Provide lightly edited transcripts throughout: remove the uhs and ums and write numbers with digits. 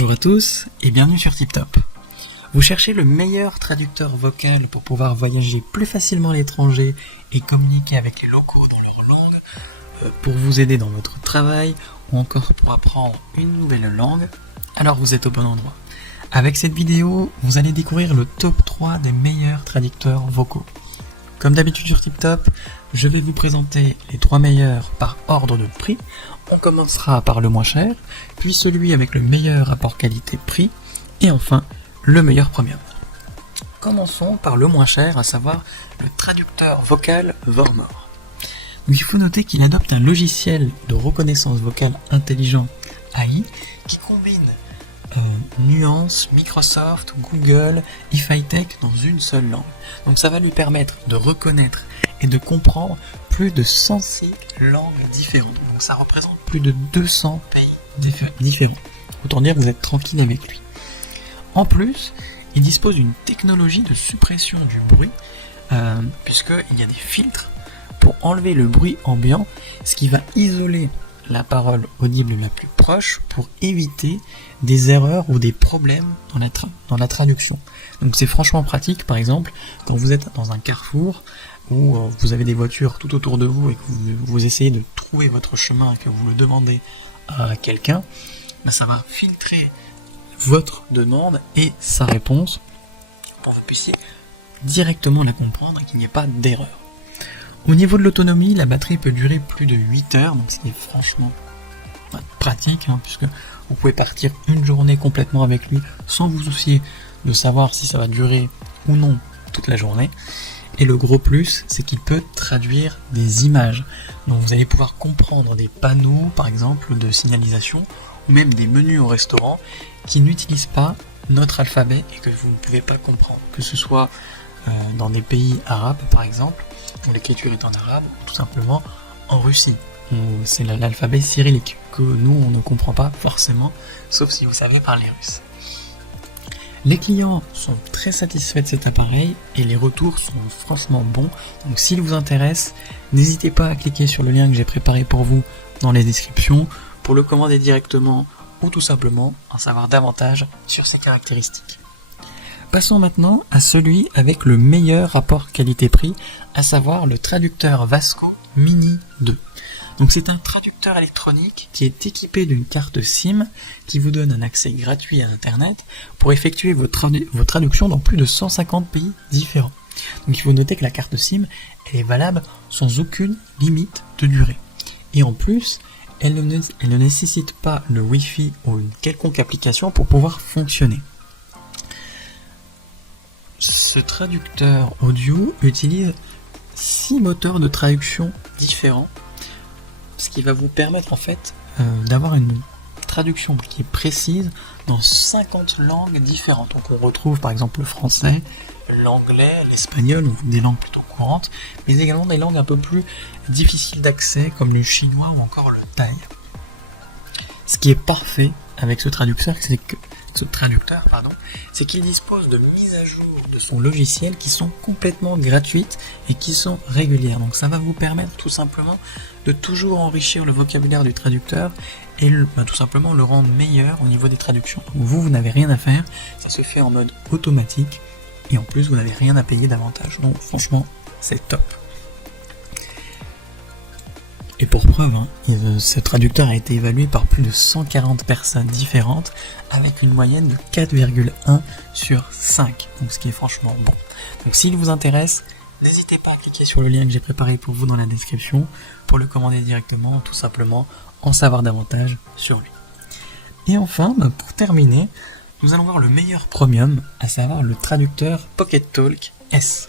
Bonjour à tous et bienvenue sur TipTop. Vous cherchez le meilleur traducteur vocal pour pouvoir voyager plus facilement à l'étranger et communiquer avec les locaux dans leur langue, pour vous aider dans votre travail ou encore pour apprendre une nouvelle langue, alors vous êtes au bon endroit. Avec cette vidéo, vous allez découvrir le top 3 des meilleurs traducteurs vocaux. Comme d'habitude sur TipTop, je vais vous présenter les 3 meilleurs par ordre de prix. On commencera par le moins cher, puis celui avec le meilleur rapport qualité-prix, et enfin le meilleur premium. Commençons par le moins cher, à savoir le traducteur vocal Vormor. Il faut noter qu'il adopte un logiciel de reconnaissance vocale intelligent AI qui combine Nuance, Microsoft, Google, IFITech dans une seule langue. Donc ça va lui permettre de reconnaître et de comprendre plus de 106 langues différentes. Donc ça représente plus de 200 pays différents. Autant dire que vous êtes tranquille avec lui. En plus, il dispose d'une technologie de suppression du bruit, puisqu'il y a des filtres pour enlever le bruit ambiant, ce qui va isoler la parole audible la plus proche pour éviter des erreurs ou des problèmes dans la traduction. Donc c'est franchement pratique, par exemple, quand vous êtes dans un carrefour où vous avez des voitures tout autour de vous et que vous essayez de trouver votre chemin et que vous le demandez à quelqu'un, ça va filtrer votre demande et sa réponse pour que vous puissiez directement la comprendre et qu'il n'y ait pas d'erreur. Au niveau de l'autonomie, la batterie peut durer plus de 8 heures, donc c'est franchement pratique, puisque vous pouvez partir une journée complètement avec lui sans vous soucier de savoir si ça va durer ou non toute la journée. Et le gros plus, c'est qu'il peut traduire des images. Donc vous allez pouvoir comprendre des panneaux, par exemple, de signalisation, ou même des menus au restaurant qui n'utilisent pas notre alphabet et que vous ne pouvez pas comprendre. Que ce soit dans des pays arabes, par exemple, où l'écriture est en arabe, ou tout simplement en Russie, où c'est l'alphabet cyrillique, que nous, on ne comprend pas forcément, sauf si vous savez parler russe. Les clients sont très satisfaits de cet appareil et les retours sont franchement bons. Donc s'il vous intéresse, n'hésitez pas à cliquer sur le lien que j'ai préparé pour vous dans les descriptions pour le commander directement ou tout simplement en savoir davantage sur ses caractéristiques. Passons maintenant à celui avec le meilleur rapport qualité-prix, à savoir le traducteur Vasco Mini 2. Donc c'est un traducteur électronique qui est équipé d'une carte SIM qui vous donne un accès gratuit à Internet pour effectuer vos traductions dans plus de 150 pays différents. Donc il faut noter que la carte SIM elle est valable sans aucune limite de durée. Et en plus, elle ne nécessite pas le Wi-Fi ou une quelconque application pour pouvoir fonctionner. Ce traducteur audio utilise 6 moteurs de traduction différents, ce qui va vous permettre en fait d'avoir une traduction qui est précise dans 50 langues différentes. Donc on retrouve par exemple le français, l'anglais, l'espagnol, donc des langues plutôt courantes, mais également des langues un peu plus difficiles d'accès comme le chinois ou encore le thaï. Ce qui est parfait avec ce traducteur, c'est qu'il dispose de mises à jour de son logiciel qui sont complètement gratuites et qui sont régulières. Donc ça va vous permettre tout simplement de toujours enrichir le vocabulaire du traducteur et tout simplement le rendre meilleur au niveau des traductions. Donc vous n'avez rien à faire, ça se fait en mode automatique et en plus vous n'avez rien à payer davantage. Donc franchement, c'est top. Et pour preuve, ce traducteur a été évalué par plus de 140 personnes différentes avec une moyenne de 4,1 sur 5, donc ce qui est franchement bon. Donc s'il vous intéresse, n'hésitez pas à cliquer sur le lien que j'ai préparé pour vous dans la description pour le commander directement, tout simplement en savoir davantage sur lui. Et enfin, pour terminer, nous allons voir le meilleur premium, à savoir le traducteur PocketTalk S.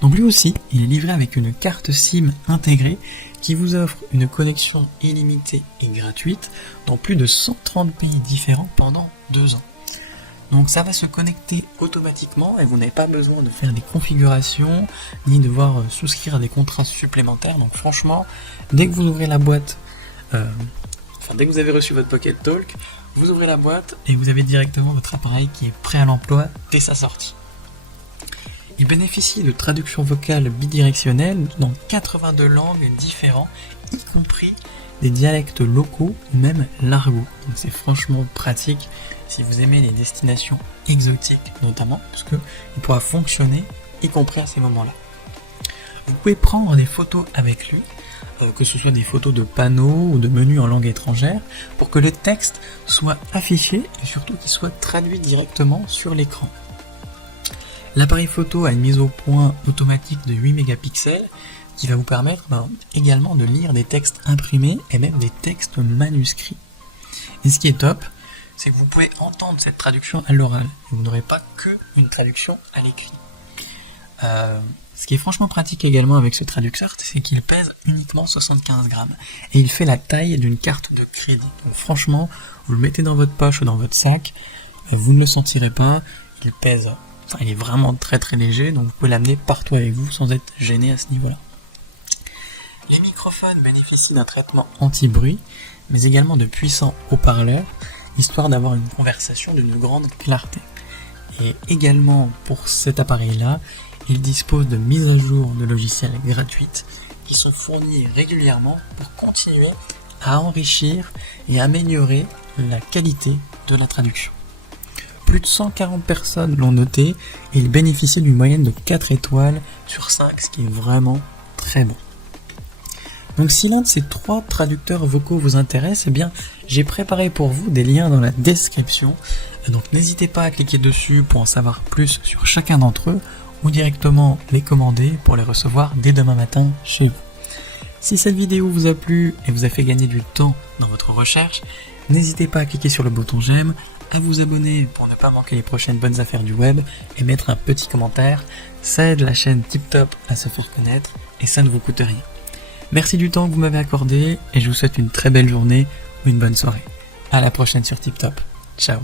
Donc lui aussi, il est livré avec une carte SIM intégrée qui vous offre une connexion illimitée et gratuite dans plus de 130 pays différents pendant 2 ans. Donc ça va se connecter automatiquement et vous n'avez pas besoin de faire des configurations ni devoir souscrire à des contrats supplémentaires. Donc franchement, dès que vous ouvrez la boîte, dès que vous avez reçu votre PocketTalk, vous ouvrez la boîte et vous avez directement votre appareil qui est prêt à l'emploi dès sa sortie. Il bénéficie de traduction vocale bidirectionnelle dans 82 langues différentes, y compris des dialectes locaux ou même l'argot. Donc c'est franchement pratique si vous aimez les destinations exotiques notamment, parce qu'il pourra fonctionner y compris à ces moments-là. Vous pouvez prendre des photos avec lui, que ce soit des photos de panneaux ou de menus en langue étrangère, pour que le texte soit affiché et surtout qu'il soit traduit directement sur l'écran. L'appareil photo a une mise au point automatique de 8 mégapixels qui va vous permettre également de lire des textes imprimés et même des textes manuscrits. Et ce qui est top, c'est que vous pouvez entendre cette traduction à l'oral et vous n'aurez pas qu'une traduction à l'écrit. Ce qui est franchement pratique également avec ce traducteur, c'est qu'il pèse uniquement 75 grammes et il fait la taille d'une carte de crédit. Donc franchement, vous le mettez dans votre poche ou dans votre sac, vous ne le sentirez pas, il est vraiment très très léger, donc vous pouvez l'amener partout avec vous sans être gêné à ce niveau-là. Les microphones bénéficient d'un traitement anti-bruit, mais également de puissants haut-parleurs, histoire d'avoir une conversation d'une grande clarté. Et également pour cet appareil-là, il dispose de mises à jour de logiciels gratuites qui sont fournies régulièrement pour continuer à enrichir et améliorer la qualité de la traduction. Plus de 140 personnes l'ont noté et il bénéficie d'une moyenne de 4 étoiles sur 5, ce qui est vraiment très bon. Donc si l'un de ces 3 traducteurs vocaux vous intéresse, j'ai préparé pour vous des liens dans la description. Donc n'hésitez pas à cliquer dessus pour en savoir plus sur chacun d'entre eux ou directement les commander pour les recevoir dès demain matin chez vous. Si cette vidéo vous a plu et vous a fait gagner du temps dans votre recherche, n'hésitez pas à cliquer sur le bouton j'aime, à vous abonner pour ne pas manquer les prochaines bonnes affaires du web et mettre un petit commentaire. Ça aide la chaîne TipTop à se faire connaître et ça ne vous coûte rien. Merci du temps que vous m'avez accordé et je vous souhaite une très belle journée ou une bonne soirée. À la prochaine sur TipTop. Ciao.